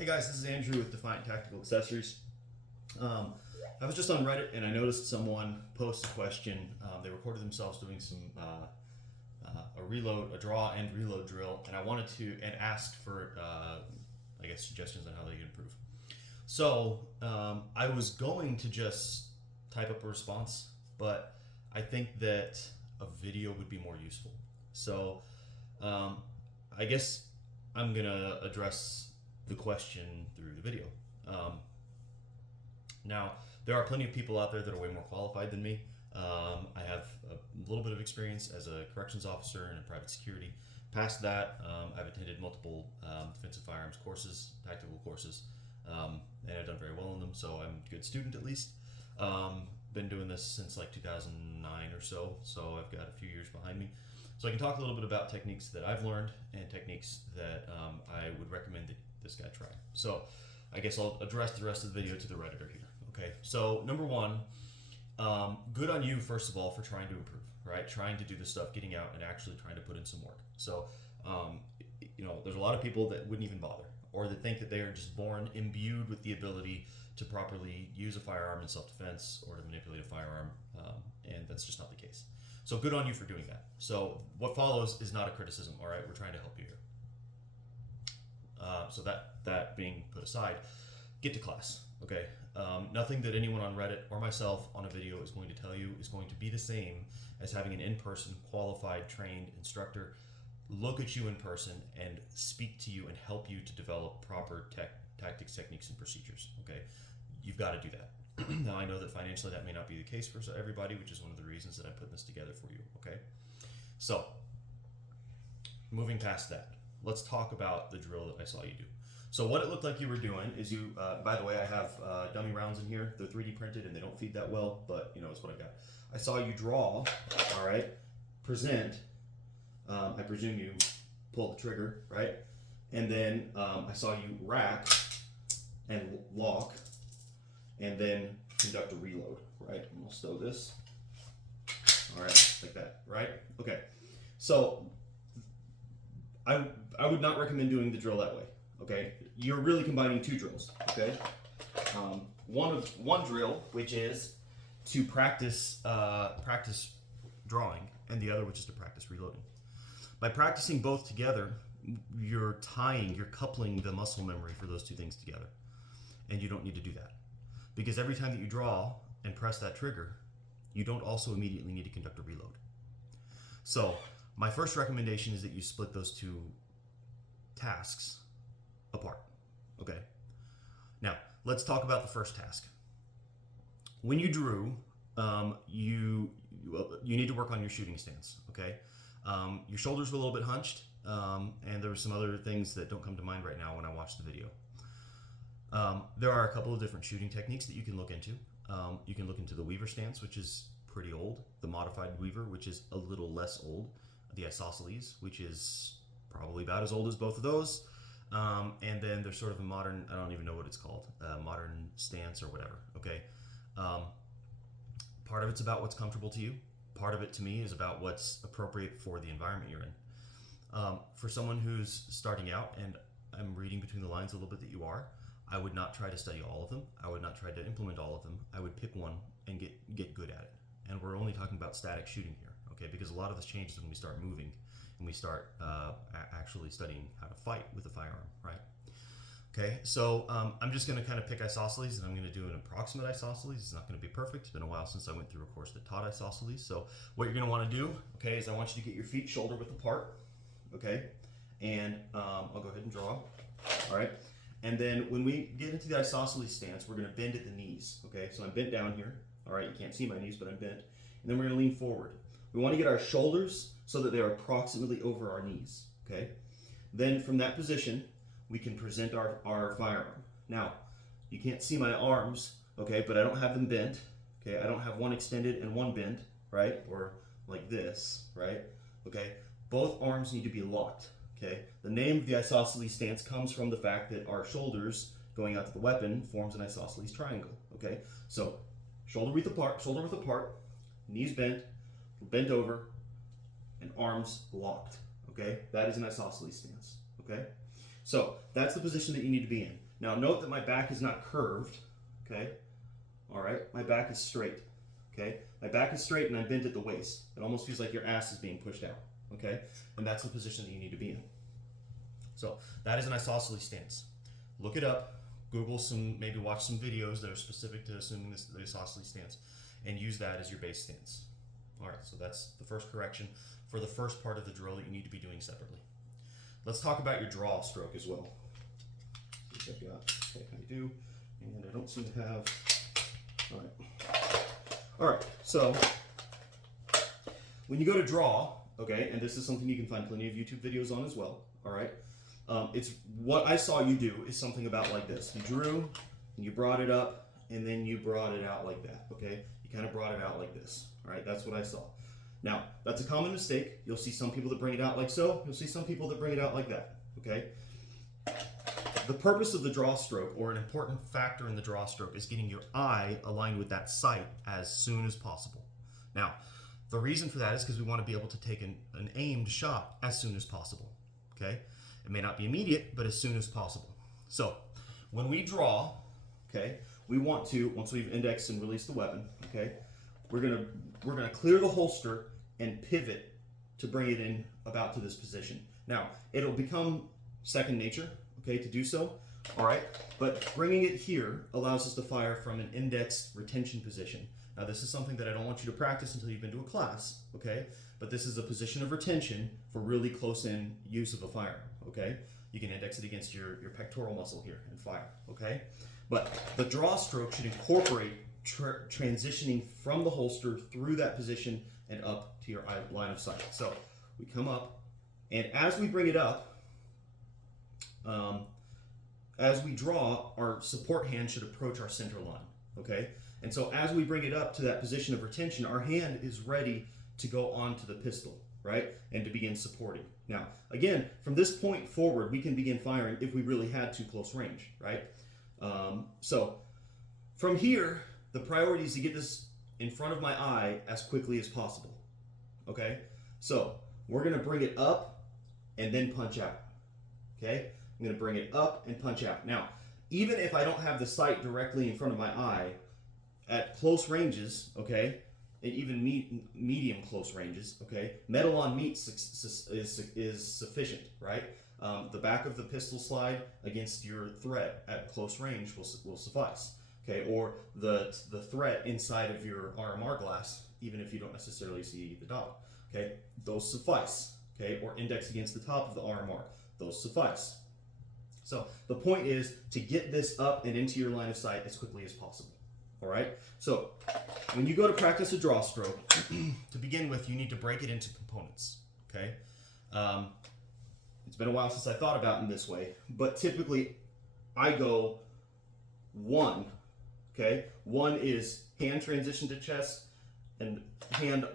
Hey guys, this is Andrew with Defiant Tactical Accessories. I was just on Reddit and I noticed someone post a question. They recorded themselves doing some a draw and reload drill, and I wanted to and asked for I guess suggestions on how they could improve. So I was going to just type up a response, but I think that a video would be more useful. So I guess I'm gonna address the question through the video. Now, there are plenty of people out there that are way more qualified than me. I have a little bit of experience as a corrections officer and in private security. Past that, I've attended multiple defensive firearms courses, tactical courses, and I've done very well in them, so I'm a good student at least. Been doing this since like 2009 or so I've got a few years behind me. So I can talk a little bit about techniques that I've learned and techniques that I would recommend that this guy try. So I guess I'll address the rest of the video to the redditor here. Okay, so number one, good on you first of all for trying to improve, right? Trying to do the stuff, getting out and actually trying to put in some work. So you know, there's a lot of people that wouldn't even bother, or that think that they are just born imbued with the ability to properly use a firearm in self-defense or to manipulate a firearm, and that's just not the case. So good on you for doing that. So what follows is not a criticism, all right? We're trying to help you here. So that being put aside, get to class, okay? Nothing that anyone on Reddit or myself on a video is going to tell you is going to be the same as having an in-person, qualified, trained instructor look at you in person and speak to you and help you to develop proper tactics, techniques, and procedures, okay? You've got to do that. Now, I know that financially that may not be the case for everybody, which is one of the reasons that I'm putting this together for you, okay? So, moving past that, let's talk about the drill that I saw you do. So what it looked like you were doing is you, by the way, I have dummy rounds in here. They're 3D printed and they don't feed that well, but you know, it's what I got. I saw you draw, all right, present, I presume you pull the trigger, right? And then I saw you rack and lock, and then conduct a reload, right? And we'll stow this. All right, like that, right? Okay. So I would not recommend doing the drill that way, okay? You're really combining two drills, okay? One drill, which is to practice drawing, and the other, which is to practice reloading. By practicing both together, you're coupling the muscle memory for those two things together. And you don't need to do that. Because every time that you draw and press that trigger, you don't also immediately need to conduct a reload. So my first recommendation is that you split those two tasks apart, okay? Now, let's talk about the first task. When you drew, you need to work on your shooting stance, okay? Your shoulders were a little bit hunched, and there were some other things that don't come to mind right now when I watch the video. There are a couple of different shooting techniques that you can look into. You can look into the Weaver stance, which is pretty old, the modified Weaver, which is a little less old, the isosceles, which is probably about as old as both of those, and then there's sort of a modern, I don't even know what it's called, modern stance or whatever, okay? Part of it's about what's comfortable to you. Part of it, to me, is about what's appropriate for the environment you're in. For someone who's starting out, and I'm reading between the lines a little bit that you are, I would not try to study all of them. I would not try to implement all of them. I would pick one and get good at it. And we're only talking about static shooting here, okay? Because a lot of this changes when we start moving and we start actually studying how to fight with a firearm, right? Okay, so I'm just gonna kind of pick isosceles, and I'm gonna do an approximate isosceles. It's not gonna be perfect. It's been a while since I went through a course that taught isosceles. So what you're gonna wanna do, okay, is I want you to get your feet shoulder width apart, okay? And I'll go ahead and draw, all right? And then when we get into the isosceles stance, we're gonna bend at the knees, okay? So I'm bent down here, all right? You can't see my knees, but I'm bent. And then we're gonna lean forward. We wanna get our shoulders so that they are approximately over our knees, okay? Then from that position, we can present our firearm. Now, you can't see my arms, okay, but I don't have them bent, okay? I don't have one extended and one bent, right? Or like this, right? Okay? Both arms need to be locked. Okay, the name of the isosceles stance comes from the fact that our shoulders going out to the weapon forms an isosceles triangle. Okay, so shoulder width apart, knees bent over, and arms locked. Okay, that is an isosceles stance. Okay, so that's the position that you need to be in. Now note that my back is not curved, okay? All right, my back is straight, okay? My back is straight and I'm bent at the waist. It almost feels like your ass is being pushed out, okay? And that's the position that you need to be in. So that is an isosceles stance. Look it up, Google some, maybe watch some videos that are specific to assuming this, the isosceles stance, and use that as your base stance. All right, so that's the first correction for the first part of the drill that you need to be doing separately. Let's talk about your draw stroke as well. See if I've got, okay, I do, and I don't seem to have, all right. All right, so when you go to draw, okay, and this is something you can find plenty of YouTube videos on as well, all right? It's what I saw you do is something about like this. You drew, and you brought it up, and then you brought it out like that, okay? You kind of brought it out like this, all right? That's what I saw. Now, that's a common mistake. You'll see some people that bring it out like so. You'll see some people that bring it out like that, okay? The purpose of the draw stroke, or an important factor in the draw stroke, is getting your eye aligned with that sight as soon as possible. Now, the reason for that is because we want to be able to take an aimed shot as soon as possible, okay? It may not be immediate, but as soon as possible. So, when we draw, okay, we want to, once we've indexed and released the weapon, okay, we're gonna clear the holster and pivot to bring it in about to this position. Now, it'll become second nature, okay, to do so, all right? But bringing it here allows us to fire from an indexed retention position. Now, this is something that I don't want you to practice until you've been to a class, okay? But this is a position of retention for really close-in use of a firearm, okay? You can index it against your pectoral muscle here and fire, okay? But the draw stroke should incorporate transitioning from the holster through that position and up to your line of sight. So we come up, and as we bring it up, as we draw, our support hand should approach our center line, okay? And so as we bring it up to that position of retention, our hand is ready to go onto the pistol, right? And to begin supporting. Now, again, from this point forward, we can begin firing if we really had to close range, right? So from here, the priority is to get this in front of my eye as quickly as possible, okay? So we're gonna bring it up and then punch out, okay? I'm gonna bring it up and punch out. Now, even if I don't have the sight directly in front of my eye, at close ranges, okay, and even medium close ranges, okay, metal on meat is sufficient, right? The back of the pistol slide against your threat at close range will suffice, okay? Or the threat inside of your RMR glass, even if you don't necessarily see the dot, okay? Those suffice, okay? Or index against the top of the RMR, those suffice. So the point is to get this up and into your line of sight as quickly as possible. All right, so when you go to practice a draw stroke, to begin with, you need to break it into components, okay? It's been a while since I thought about it in this way, but typically I go one, okay? One is hand transition to chest and hand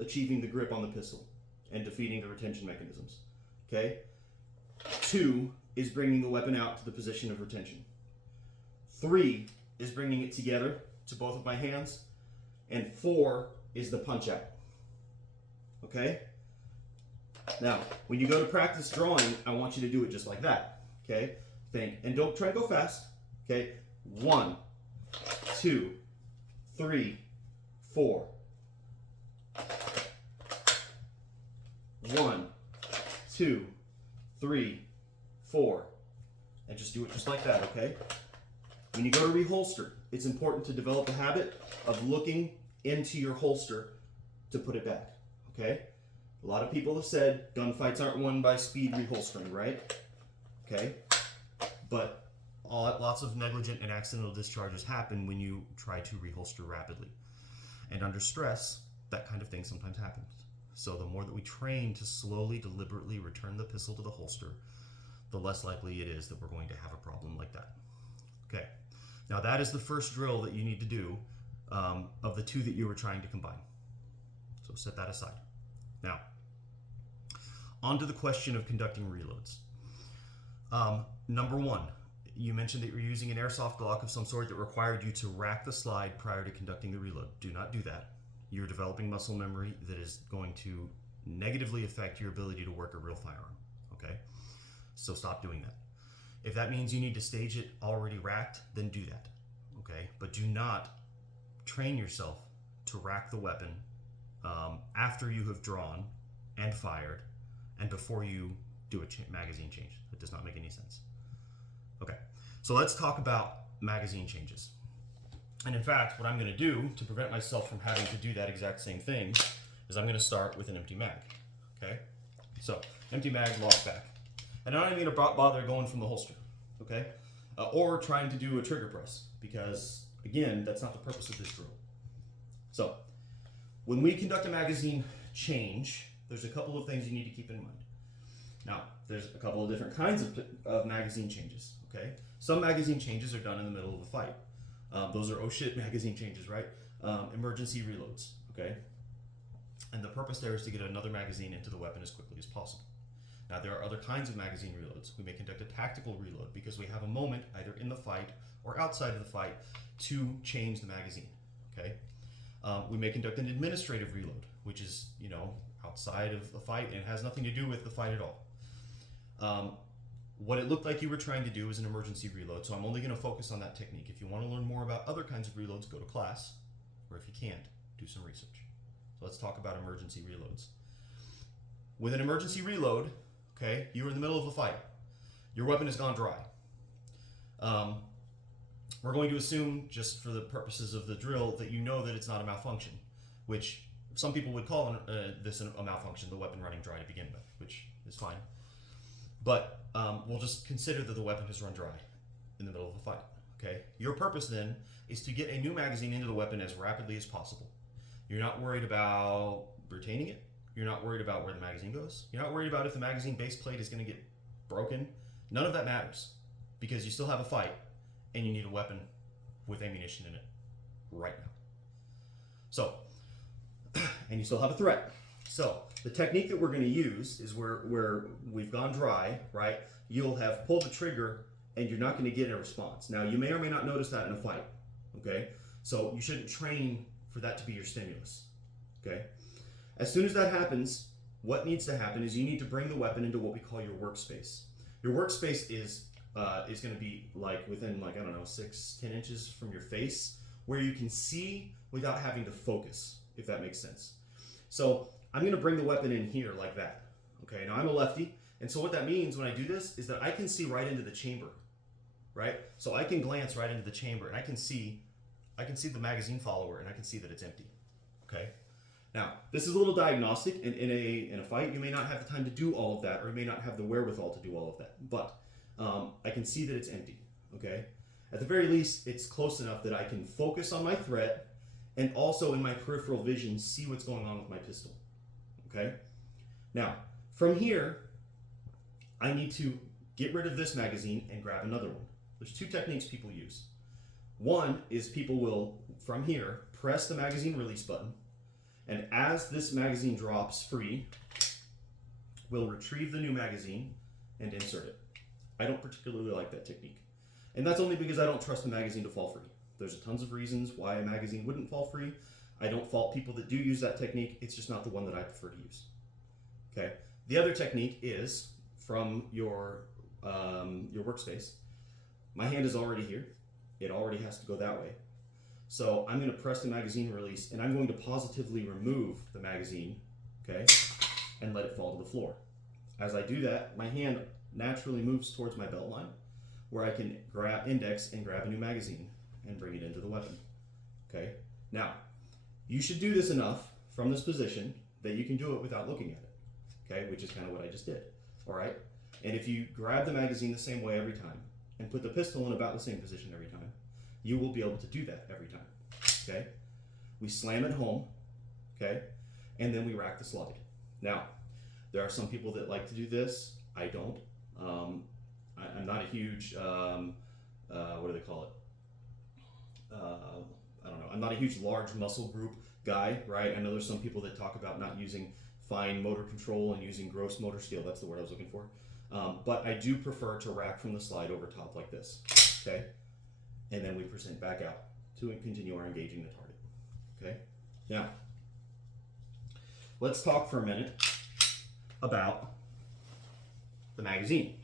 achieving the grip on the pistol and defeating the retention mechanisms, okay? Two is bringing the weapon out to the position of retention. Three is bringing it together to both of my hands, and four is the punch out, okay? Now, when you go to practice drawing, I want you to do it just like that, okay? Think, and don't try to go fast, okay? 1, 2, 3, 4. 1, 2, 3, 4. And just do it just like that, okay? When you go to reholster, it's important to develop the habit of looking into your holster to put it back, okay? A lot of people have said gunfights aren't won by speed reholstering, right? Okay, but lots of negligent and accidental discharges happen when you try to reholster rapidly. And under stress, that kind of thing sometimes happens. So the more that we train to slowly, deliberately return the pistol to the holster, the less likely it is that we're going to have a problem like that. Okay. Now that is the first drill that you need to do of the two that you were trying to combine. So set that aside. Now, on to the question of conducting reloads. Number one, you mentioned that you're using an airsoft Glock of some sort that required you to rack the slide prior to conducting the reload. Do not do that. You're developing muscle memory that is going to negatively affect your ability to work a real firearm, okay? So stop doing that. If that means you need to stage it already racked, then do that, okay? But do not train yourself to rack the weapon after you have drawn and fired and before you do a magazine change. That does not make any sense. Okay, so let's talk about magazine changes. And in fact, what I'm going to do to prevent myself from having to do that exact same thing is I'm going to start with an empty mag. Okay, so empty mag, lock back. And I'm not even going to bother going from the holster, okay? Or trying to do a trigger press, because again, that's not the purpose of this drill. So when we conduct a magazine change, there's a couple of things you need to keep in mind. Now, there's a couple of different kinds of magazine changes, okay? Some magazine changes are done in the middle of a fight. Those are oh shit magazine changes, right? Emergency reloads, okay? And the purpose there is to get another magazine into the weapon as quickly as possible. Now, there are other kinds of magazine reloads. We may conduct a tactical reload because we have a moment either in the fight or outside of the fight to change the magazine, okay? We may conduct an administrative reload, which is, you know, outside of the fight and has nothing to do with the fight at all. What it looked like you were trying to do is an emergency reload, so I'm only going to focus on that technique. If you want to learn more about other kinds of reloads, go to class, or if you can't, do some research. So let's talk about emergency reloads. With an emergency reload, okay, you're in the middle of a fight. Your weapon has gone dry. We're going to assume, just for the purposes of the drill, that you know that it's not a malfunction, which some people would call this a malfunction, the weapon running dry to begin with, which is fine. But we'll just consider that the weapon has run dry in the middle of a fight, okay? Your purpose then is to get a new magazine into the weapon as rapidly as possible. You're not worried about retaining it. You're not worried about where the magazine goes. You're not worried about if the magazine base plate is going to get broken. None of that matters because you still have a fight and you need a weapon with ammunition in it right now. So, and you still have a threat. So the technique that we're going to use is where we've gone dry, right? You'll have pulled the trigger and you're not going to get a response. Now, you may or may not notice that in a fight, okay? So you shouldn't train for that to be your stimulus, okay? As soon as that happens, what needs to happen is you need to bring the weapon into what we call your workspace. Your workspace is going to be like within, like, I don't know, 6-10 inches from your face, where you can see without having to focus, if that makes sense. So I'm going to bring the weapon in here like that. Okay, now I'm a lefty, and so what that means when I do this is that I can see right into the chamber, right? So I can glance right into the chamber, and I can see the magazine follower, and I can see that it's empty. Okay. Now, this is a little diagnostic, and in a fight, you may not have the time to do all of that, or you may not have the wherewithal to do all of that, but I can see that it's empty, okay? At the very least, it's close enough that I can focus on my threat, and also in my peripheral vision, see what's going on with my pistol, okay? Now, from here, I need to get rid of this magazine and grab another one. There's two techniques people use. One is people will, from here, press the magazine release button, and as this magazine drops free, we'll retrieve the new magazine and insert it. I don't particularly like that technique. And that's only because I don't trust the magazine to fall free. There's tons of reasons why a magazine wouldn't fall free. I don't fault people that do use that technique. It's just not the one that I prefer to use. Okay. The other technique is from your workspace. My hand is already here. It already has to go that way. So I'm going to press the magazine release, and I'm going to positively remove the magazine, okay, and let it fall to the floor. As I do that, my hand naturally moves towards my belt line, where I can index and grab a new magazine and bring it into the weapon, okay? Now, you should do this enough from this position that you can do it without looking at it, okay, which is kind of what I just did, all right? And if you grab the magazine the same way every time and put the pistol in about the same position every time, you will be able to do that every time, okay? We slam it home, okay? And then we rack the slide. Now, there are some people that like to do this. I don't. I'm not a huge, what do they call it? I don't know. I'm not a huge large muscle group guy, right? I know there's some people that talk about not using fine motor control and using gross motor skill. That's the word I was looking for. But I do prefer to rack from the slide over top like this, okay? And then we present back out to continue our engaging the target, okay? Now, let's talk for a minute about the magazine,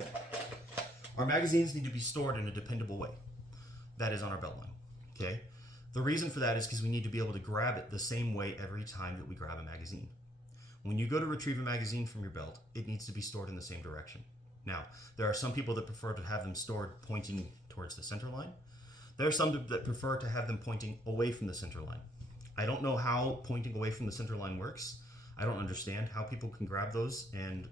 Okay. Our magazines need to be stored in a dependable way. That is on our belt line. Okay. The reason for that is because we need to be able to grab it the same way every time that we grab a magazine. When you go to retrieve a magazine from your belt, it needs to be stored in the same direction. Now, there are some people that prefer to have them stored pointing towards the center line. There are some that prefer to have them pointing away from the center line. I don't know how pointing away from the center line works. I don't understand how people can grab those and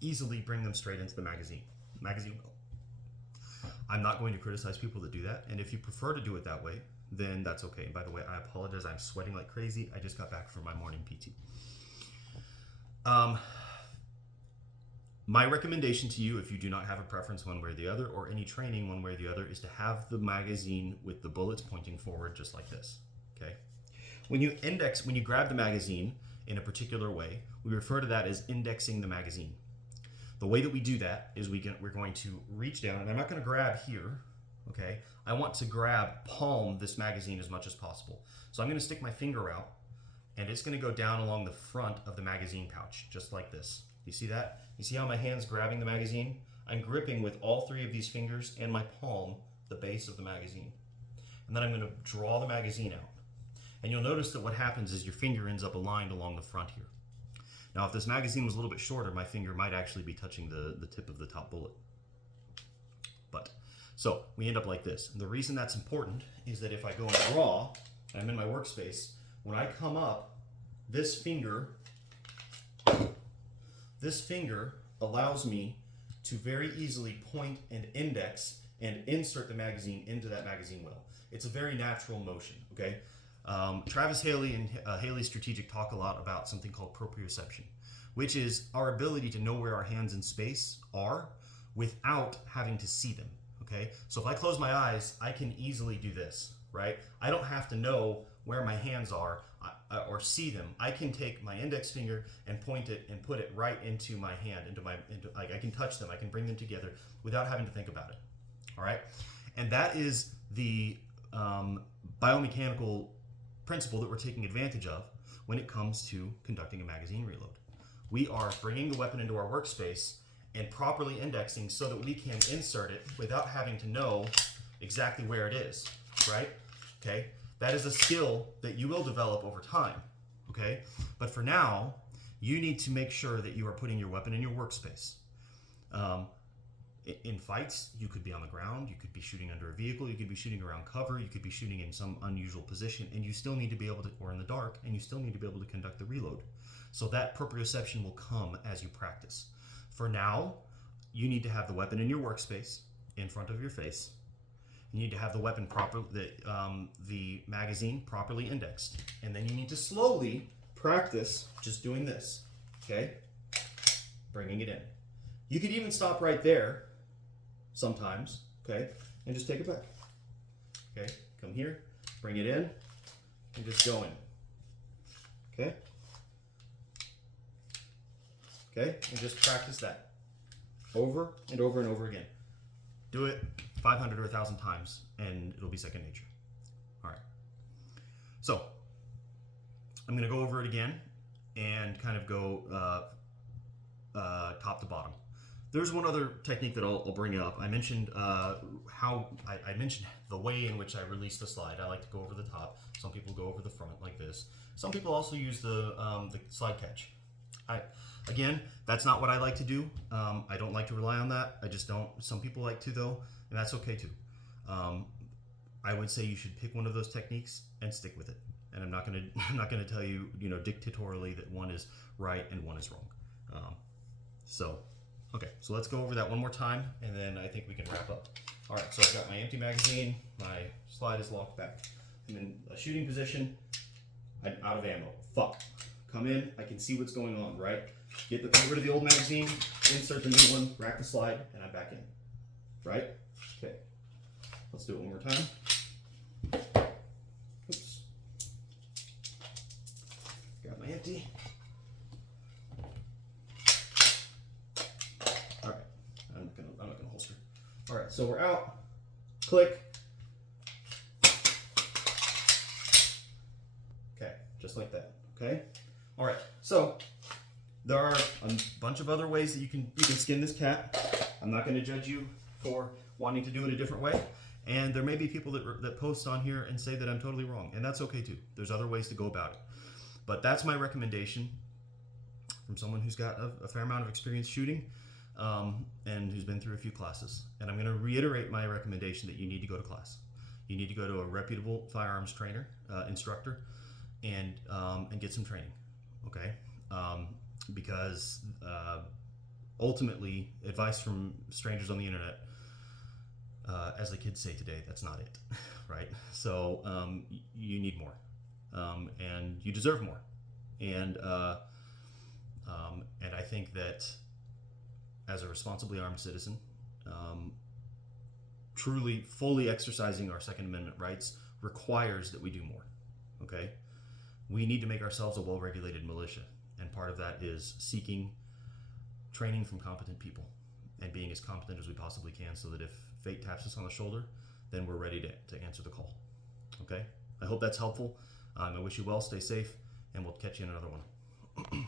easily bring them straight into the magazine well. I'm not going to criticize people that do that, and if you prefer to do it that way, then that's okay. And by the way, I apologize, I'm sweating like crazy. I just got back from my morning PT. My recommendation to you, if you do not have a preference one way or the other, or any training one way or the other, is to have the magazine with the bullets pointing forward just like this, okay? When you grab the magazine in a particular way, we refer to that as indexing the magazine. The way that we do that is we're going to reach down, and I'm not going to grab here, okay? I want to palm this magazine as much as possible. So I'm going to stick my finger out, and it's going to go down along the front of the magazine pouch, just like this. You see that? You see how my hand's grabbing the magazine? I'm gripping with all three of these fingers and my palm the base of the magazine. And then I'm going to draw the magazine out. And you'll notice that what happens is your finger ends up aligned along the front here. Now, if this magazine was a little bit shorter, my finger might actually be touching the tip of the top bullet. So we end up like this. And the reason that's important is that if I go and draw, and I'm in my workspace, when I come up, this finger allows me to very easily point and index and insert the magazine into that magazine well. It's a very natural motion, okay? Travis Haley and Haley Strategic talk a lot about something called proprioception, which is our ability to know where our hands in space are without having to see them, okay? So if I close my eyes, I can easily do this, right? I don't have to know where my hands are or see them. I can take my index finger and point it and put it right into my hand, I can touch them, I can bring them together without having to think about it, all right? And that is the biomechanical principle that we're taking advantage of when it comes to conducting a magazine reload. We are bringing the weapon into our workspace and properly indexing so that we can insert it without having to know exactly where it is, right? Okay, that is a skill that you will develop over time, okay? But for now, you need to make sure that you are putting your weapon in your workspace. In fights, you could be on the ground, you could be shooting under a vehicle, you could be shooting around cover, you could be shooting in some unusual position, and you still need to be able to, or in the dark, and you still need to be able to conduct the reload. So that proprioception will come as you practice. For now, you need to have the weapon in your workspace, in front of your face. You need to have the weapon the magazine properly indexed. And then you need to slowly practice just doing this, okay? Bringing it in. You could even stop right there sometimes, okay? And just take it back. Okay, come here, bring it in, and just go in. Okay? Okay, and just practice that over and over and over again. Do it 500 or 1,000 times, and it'll be second nature. All right. So, I'm going to go over it again and kind of go top to bottom. There's one other technique that I'll bring up. I mentioned I mentioned the way in which I release the slide. I like to go over the top. Some people go over the front like this. Some people also use the slide catch. Again, that's not what I like to do. I don't like to rely on that. I just don't. Some people like to though, and that's okay too. I would say you should pick one of those techniques and stick with it. And I'm not gonna tell you, dictatorially that one is right and one is wrong. Okay, so let's go over that one more time, and then I think we can wrap up. All right, so I've got my empty magazine. My slide is locked back. I'm in a shooting position. I'm out of ammo. Fuck. Come in. I can see what's going on, right? Get rid of the old magazine, insert the new one, rack the slide, and I'm back in. Right? Okay. Let's do it one more time. Oops. Grab my empty. All right. I'm not gonna holster. All right. So we're out. Click. Okay. Just like that. Okay. All right. So There are a bunch of other ways that you can skin this cat. I'm not going to judge you for wanting to do it a different way. And there may be people that post on here and say that I'm totally wrong, and that's okay too. There's other ways to go about it. But that's my recommendation from someone who's got a fair amount of experience shooting and who's been through a few classes. And I'm going to reiterate my recommendation that you need to go to class. You need to go to a reputable firearms trainer, instructor, and get some training, okay? Because ultimately, advice from strangers on the internet, as the kids say today, that's not it, right? So you need more, and you deserve more, and I think that as a responsibly armed citizen, truly, fully exercising our Second Amendment rights requires that we do more, okay? We need to make ourselves a well-regulated militia, and part of that is seeking training from competent people and being as competent as we possibly can so that if fate taps us on the shoulder, then we're ready to answer the call, okay? I hope that's helpful. I wish you well, stay safe, and we'll catch you in another one.